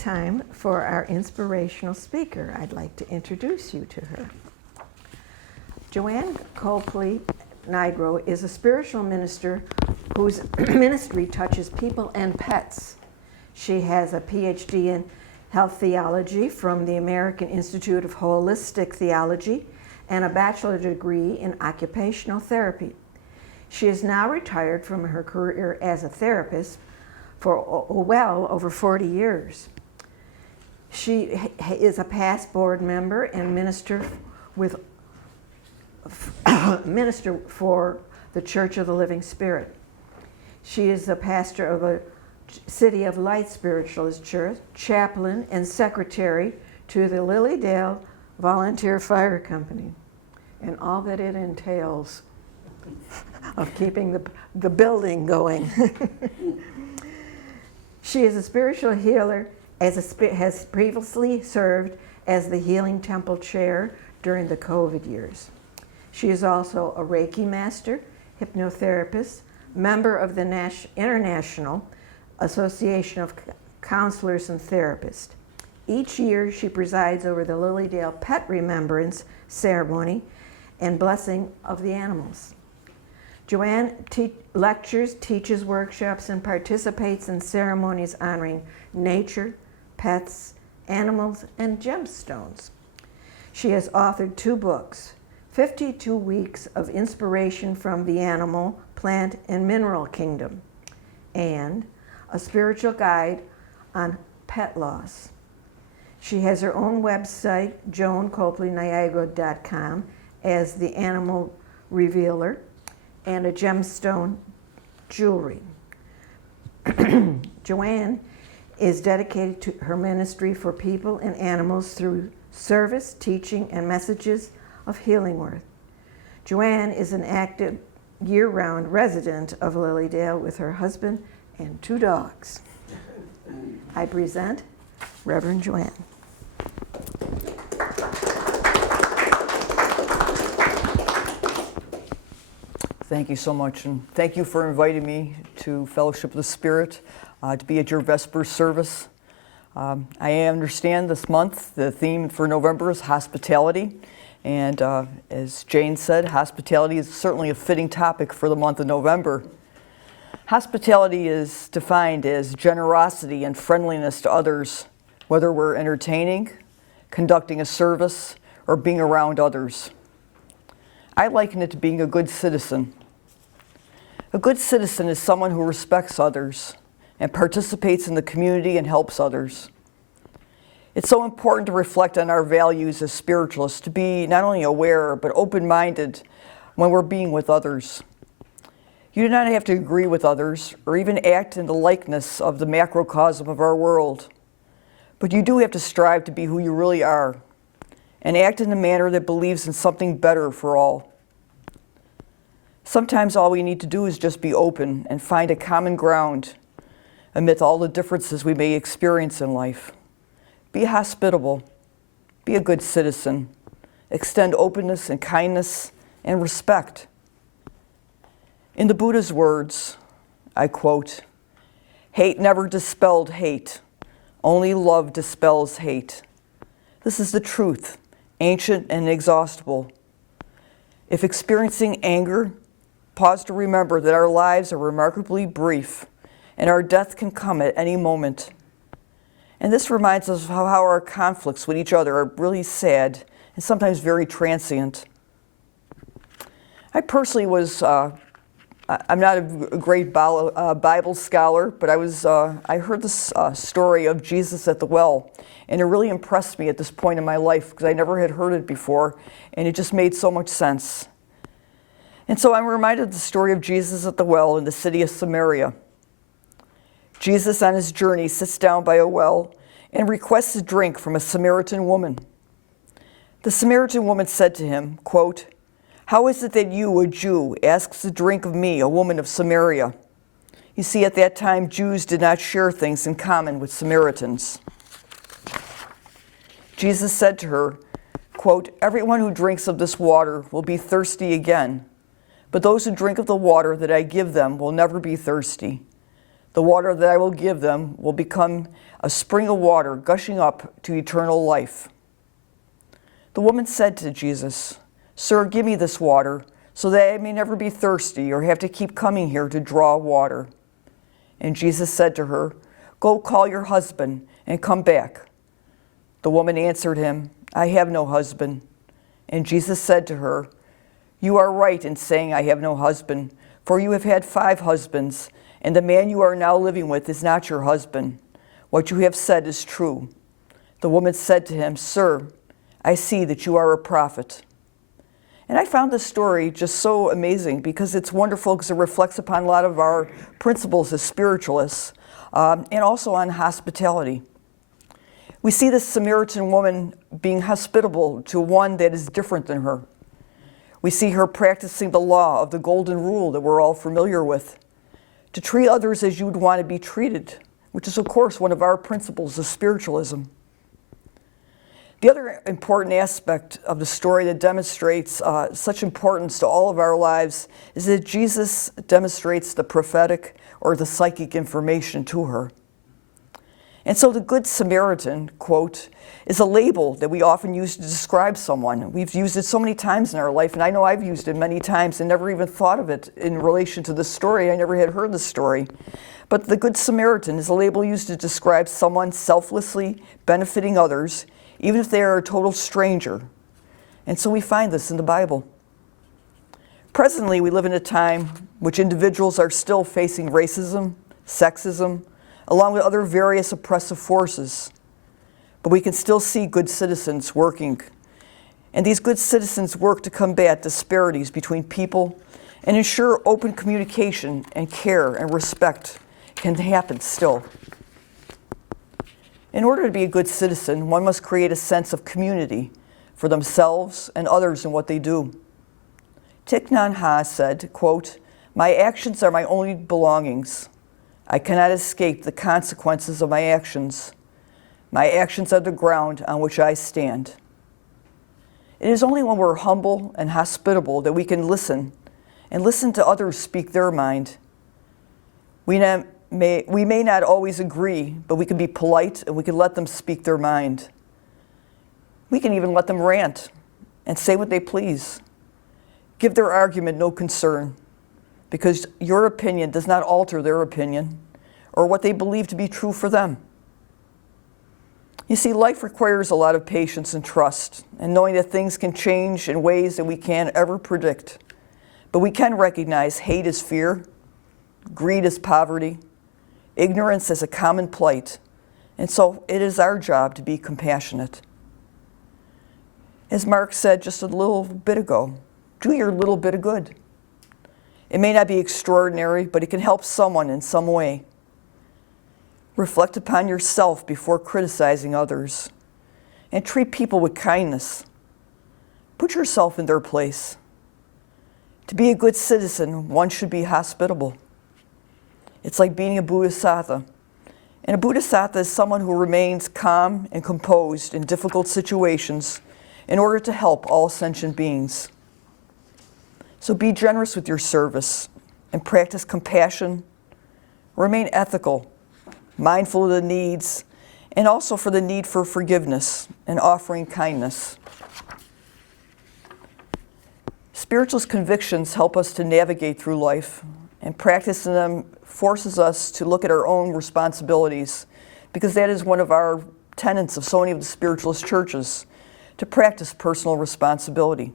time for our inspirational speaker. I'd like to introduce you to her. Joanne Copley-Nigro is a spiritual minister whose ministry touches people and pets. She has a PhD in health theology from the American Institute of Holistic Theology and a bachelor's degree in occupational therapy. She is now retired from her career as a therapist for well over 40 years. She is a past board member and minister for the Church of the Living Spirit. She is the pastor of a City of Light Spiritualist Church, chaplain and secretary to the Lilydale Volunteer Fire Company, and all that it entails of keeping the building going. She is a spiritual healer, has previously served as the Healing Temple Chair during the COVID years. She is also a Reiki master, hypnotherapist, member of the International Association of Counselors and Therapists. Each year she presides over the Lilydale Pet Remembrance Ceremony and Blessing of the Animals. Joanne lectures, teaches workshops, and participates in ceremonies honoring nature, pets, animals, and gemstones. She has authored 2 books, 52 Weeks of Inspiration from the Animal, Plant, and Mineral Kingdom, and a spiritual guide on pet loss. She has her own website, joannecopley.com, as the Animal Revealer, and a gemstone jewelry. Joanne is dedicated to her ministry for people and animals through service, teaching, and messages of healing worth. Joanne is an active year-round resident of Lilydale with her husband and 2 dogs. I present Reverend Joanne. Thank you so much, and thank you for inviting me to Fellowship of the Spirit to be at your Vesper service. I understand this month the theme for November is hospitality, and as Jane said, hospitality is certainly a fitting topic for the month of November. Hospitality is defined as generosity and friendliness to others, whether we're entertaining, conducting a service, or being around others. I liken it to being a good citizen. A good citizen is someone who respects others and participates in the community and helps others. It's so important to reflect on our values as spiritualists, to be not only aware but open-minded when we're being with others. You do not have to agree with others or even act in the likeness of the macrocosm of our world, but you do have to strive to be who you really are and act in a manner that believes in something better for all. Sometimes all we need to do is just be open and find a common ground amidst all the differences we may experience in life. Be hospitable, be a good citizen, extend openness and kindness and respect. In the Buddha's words, I quote, "Hate never dispelled hate, only love dispels hate." This is the truth, ancient and inexhaustible. If experiencing anger, pause to remember that our lives are remarkably brief and our death can come at any moment. And this reminds us of how our conflicts with each other are really sad and sometimes very transient. I personally I'm not a great Bible scholar, but I heard this story of Jesus at the well, and it really impressed me at this point in my life because I never had heard it before, and it just made so much sense. And so I'm reminded of the story of Jesus at the well in the city of Samaria. Jesus on his journey sits down by a well and requests a drink from a Samaritan woman. The Samaritan woman said to him, quote, "How is it that you, a Jew, asks a drink of me, a woman of Samaria?" You see, at that time, Jews did not share things in common with Samaritans. Jesus said to her, quote, "Everyone who drinks of this water will be thirsty again, but those who drink of the water that I give them will never be thirsty. The water that I will give them will become a spring of water gushing up to eternal life. The woman said to Jesus, "Sir, give me this water, so that I may never be thirsty or have to keep coming here to draw water." And Jesus said to her, "Go call your husband and come back." The woman answered him, "I have no husband." And Jesus said to her, "You are right in saying I have no husband, for you have had 5 husbands, and the man you are now living with is not your husband. What you have said is true." The woman said to him, "Sir, I see that you are a prophet." And I found this story just so amazing because it's wonderful because it reflects upon a lot of our principles as spiritualists and also on hospitality. We see this Samaritan woman being hospitable to one that is different than her. We see her practicing the law of the golden rule that we're all familiar with, to treat others as you would want to be treated, which is, of course, one of our principles of spiritualism. The other important aspect of the story that demonstrates such importance to all of our lives is that Jesus demonstrates the prophetic or the psychic information to her. And so the Good Samaritan, quote, is a label that we often use to describe someone. We've used it so many times in our life, and I know I've used it many times and never even thought of it in relation to this story. I never had heard the story. But the Good Samaritan is a label used to describe someone selflessly benefiting others, even if they are a total stranger. And so we find this in the Bible. Presently, we live in a time which individuals are still facing racism, sexism, along with other various oppressive forces. But we can still see good citizens working. And these good citizens work to combat disparities between people and ensure open communication and care and respect can happen still. In order to be a good citizen, one must create a sense of community for themselves and others in what they do. Thich Nhat Hanh said, quote, "My actions are my only belongings. I cannot escape the consequences of my actions. My actions are the ground on which I stand." It is only when we're humble and hospitable that we can listen and listen to others speak their mind. We may not always agree, but we can be polite and we can let them speak their mind. We can even let them rant and say what they please. Give their argument no concern, because your opinion does not alter their opinion or what they believe to be true for them. You see, life requires a lot of patience and trust, and knowing that things can change in ways that we can't ever predict. But we can recognize hate is fear, greed is poverty, ignorance is a common plight, and so it is our job to be compassionate. As Mark said just a little bit ago, do your little bit of good. It may not be extraordinary, but it can help someone in some way. Reflect upon yourself before criticizing others, and treat people with kindness. Put yourself in their place. To be a good citizen, one should be hospitable. It's like being a bodhisattva. And a bodhisattva is someone who remains calm and composed in difficult situations in order to help all sentient beings. So be generous with your service and practice compassion. Remain ethical, mindful of the needs, and also for the need for forgiveness and offering kindness. Spiritualist convictions help us to navigate through life, and practicing them forces us to look at our own responsibilities, because that is one of our tenets of so many of the spiritualist churches, to practice personal responsibility.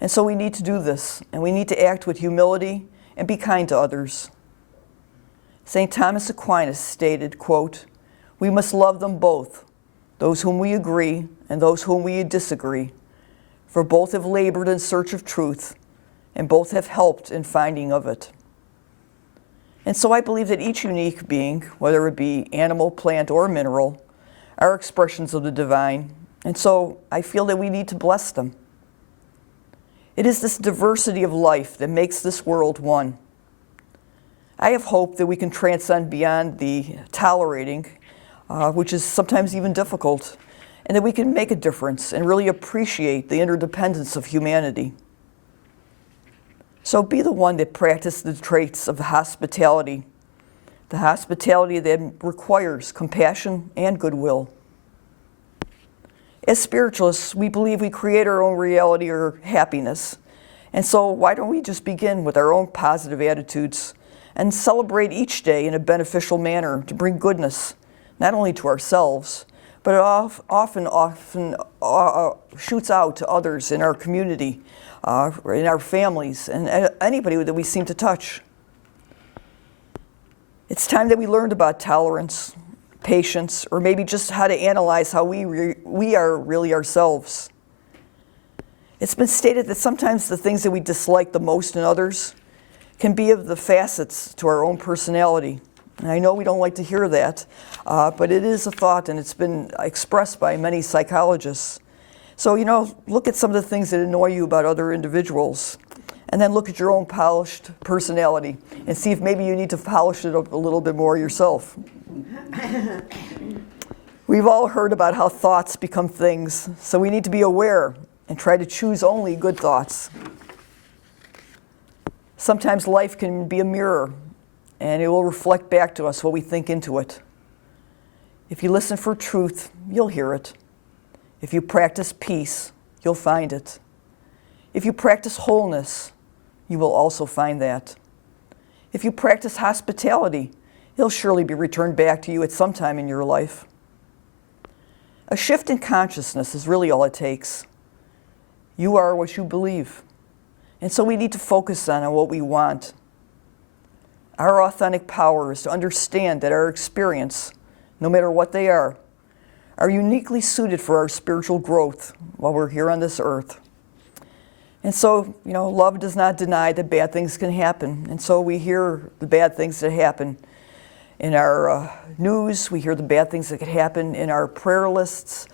And so we need to do this, and we need to act with humility and be kind to others. St. Thomas Aquinas stated, quote, "We must love them both, those whom we agree and those whom we disagree, for both have labored in search of truth, and both have helped in finding of it." And so I believe that each unique being, whether it be animal, plant, or mineral, are expressions of the divine, and so I feel that we need to bless them. It is this diversity of life that makes this world one. I have hope that we can transcend beyond the tolerating, which is sometimes even difficult, and that we can make a difference and really appreciate the interdependence of humanity. So be the one that practices the traits of hospitality, the hospitality that requires compassion and goodwill. As spiritualists, we believe we create our own reality or happiness. And so why don't we just begin with our own positive attitudes and celebrate each day in a beneficial manner to bring goodness, not only to ourselves, but it often shoots out to others in our community, in our families, and anybody that we seem to touch. It's time that we learned about tolerance, patience, or maybe just how to analyze how we are really ourselves. It's been stated that sometimes the things that we dislike the most in others can be of the facets to our own personality. And I know we don't like to hear that, but it is a thought, and it's been expressed by many psychologists. So, look at some of the things that annoy you about other individuals, and then look at your own polished personality and see if maybe you need to polish it up a little bit more yourself. We've all heard about how thoughts become things, so we need to be aware and try to choose only good thoughts. Sometimes life can be a mirror, and it will reflect back to us what we think into it. If you listen for truth, you'll hear it. If you practice peace, you'll find it. If you practice wholeness, you will also find that. If you practice hospitality, it'll surely be returned back to you at some time in your life. A shift in consciousness is really all it takes. You are what you believe. And so we need to focus on what we want. Our authentic power is to understand that our experience, no matter what they are uniquely suited for our spiritual growth while we're here on this earth. And so, love does not deny that bad things can happen. And so we hear the bad things that happen in our news. We hear the bad things that could happen in our prayer lists.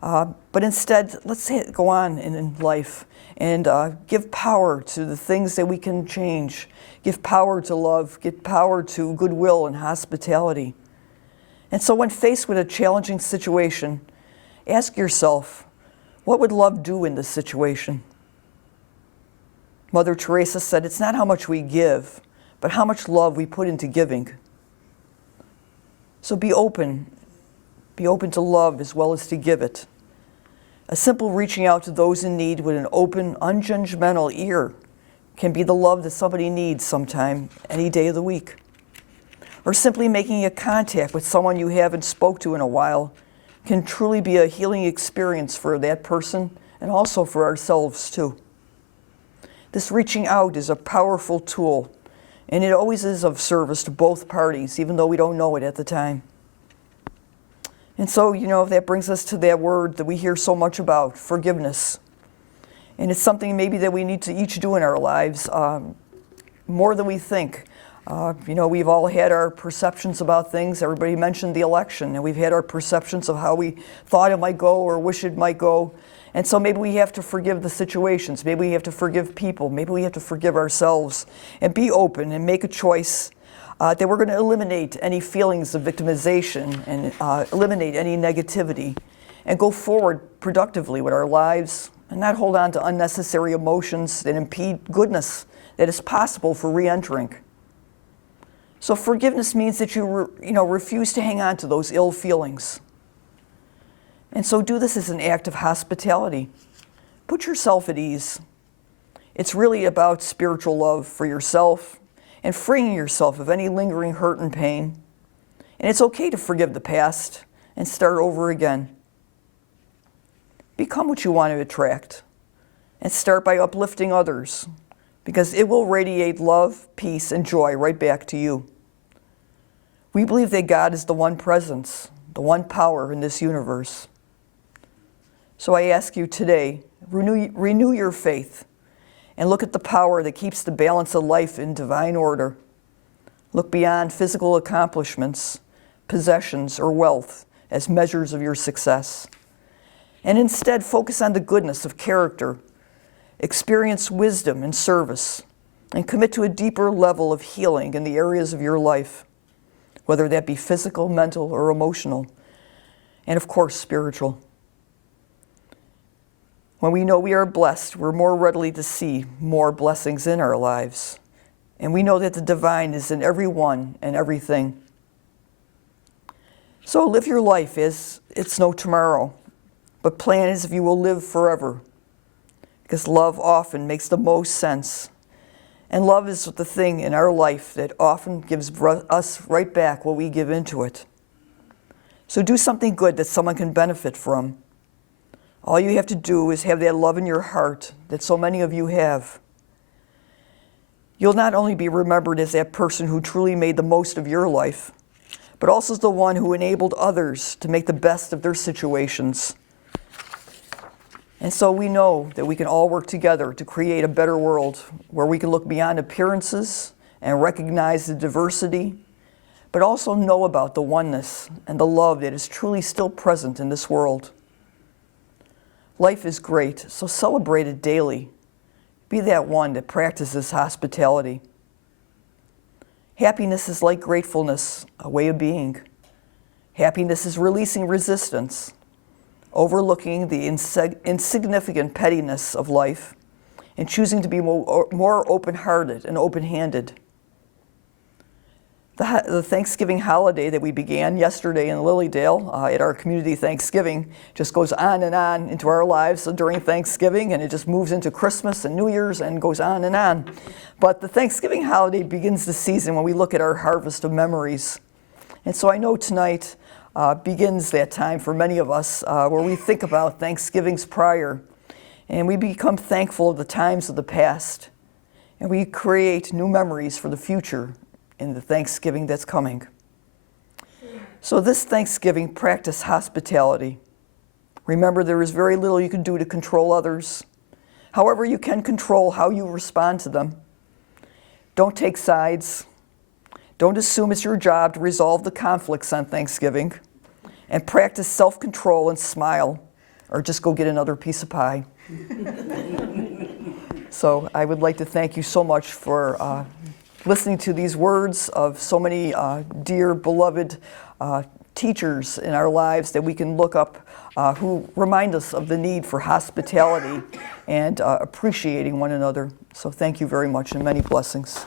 But instead, let's go on in life and give power to the things that we can change. Give power to love. Give power to goodwill and hospitality. And so when faced with a challenging situation, ask yourself, what would love do in this situation? Mother Teresa said, it's not how much we give, but how much love we put into giving. So be open to love as well as to give it. A simple reaching out to those in need with an open, unjudgmental ear can be the love that somebody needs sometime, any day of the week. Or simply making a contact with someone you haven't spoke to in a while can truly be a healing experience for that person and also for ourselves too. This reaching out is a powerful tool, and it always is of service to both parties, even though we don't know it at the time. And so, that brings us to that word that we hear so much about, forgiveness. And it's something maybe that we need to each do in our lives more than we think. We've all had our perceptions about things. Everybody mentioned the election, and we've had our perceptions of how we thought it might go or wish it might go. And so maybe we have to forgive the situations. Maybe we have to forgive people. Maybe we have to forgive ourselves and be open and make a choice that we're going to eliminate any feelings of victimization and eliminate any negativity and go forward productively with our lives and not hold on to unnecessary emotions that impede goodness that is possible for re-entering. So forgiveness means that you refuse to hang on to those ill feelings. And so do this as an act of hospitality. Put yourself at ease. It's really about spiritual love for yourself and freeing yourself of any lingering hurt and pain. And it's okay to forgive the past and start over again. Become what you want to attract and start by uplifting others, because it will radiate love, peace, and joy right back to you. We believe that God is the one presence, the one power in this universe. So I ask you today, renew your faith and look at the power that keeps the balance of life in divine order. Look beyond physical accomplishments, possessions, or wealth as measures of your success. And instead focus on the goodness of character, experience wisdom and service, and commit to a deeper level of healing in the areas of your life, whether that be physical, mental, or emotional, and of course, spiritual. When we know we are blessed, we're more readily to see more blessings in our lives. And we know that the divine is in everyone and everything. So live your life as it's no tomorrow, but plan as if you will live forever, because love often makes the most sense. And love is the thing in our life that often gives us right back what we give into it. So do something good that someone can benefit from. All you have to do is have that love in your heart that so many of you have. You'll not only be remembered as that person who truly made the most of your life, but also as the one who enabled others to make the best of their situations. And so we know that we can all work together to create a better world where we can look beyond appearances and recognize the diversity, but also know about the oneness and the love that is truly still present in this world. Life is great, so celebrate it daily. Be that one that practices hospitality. Happiness is like gratefulness, a way of being. Happiness is releasing resistance, overlooking the insignificant pettiness of life, and choosing to be more open-hearted and open-handed. The Thanksgiving holiday that we began yesterday in Lilydale at our community Thanksgiving just goes on and on into our lives during Thanksgiving, and it just moves into Christmas and New Year's and goes on and on. But the Thanksgiving holiday begins the season when we look at our harvest of memories. And so I know tonight begins that time for many of us where we think about Thanksgivings prior, and we become thankful of the times of the past, and we create new memories for the future in the Thanksgiving that's coming. So this Thanksgiving, practice hospitality. Remember, there is very little you can do to control others. However, you can control how you respond to them. Don't take sides. Don't assume it's your job to resolve the conflicts on Thanksgiving. And practice self-control and smile, or just go get another piece of pie. So I would like to thank you so much for listening to these words of so many dear, beloved teachers in our lives that we can look up who remind us of the need for hospitality and appreciating one another. So thank you very much, and many blessings.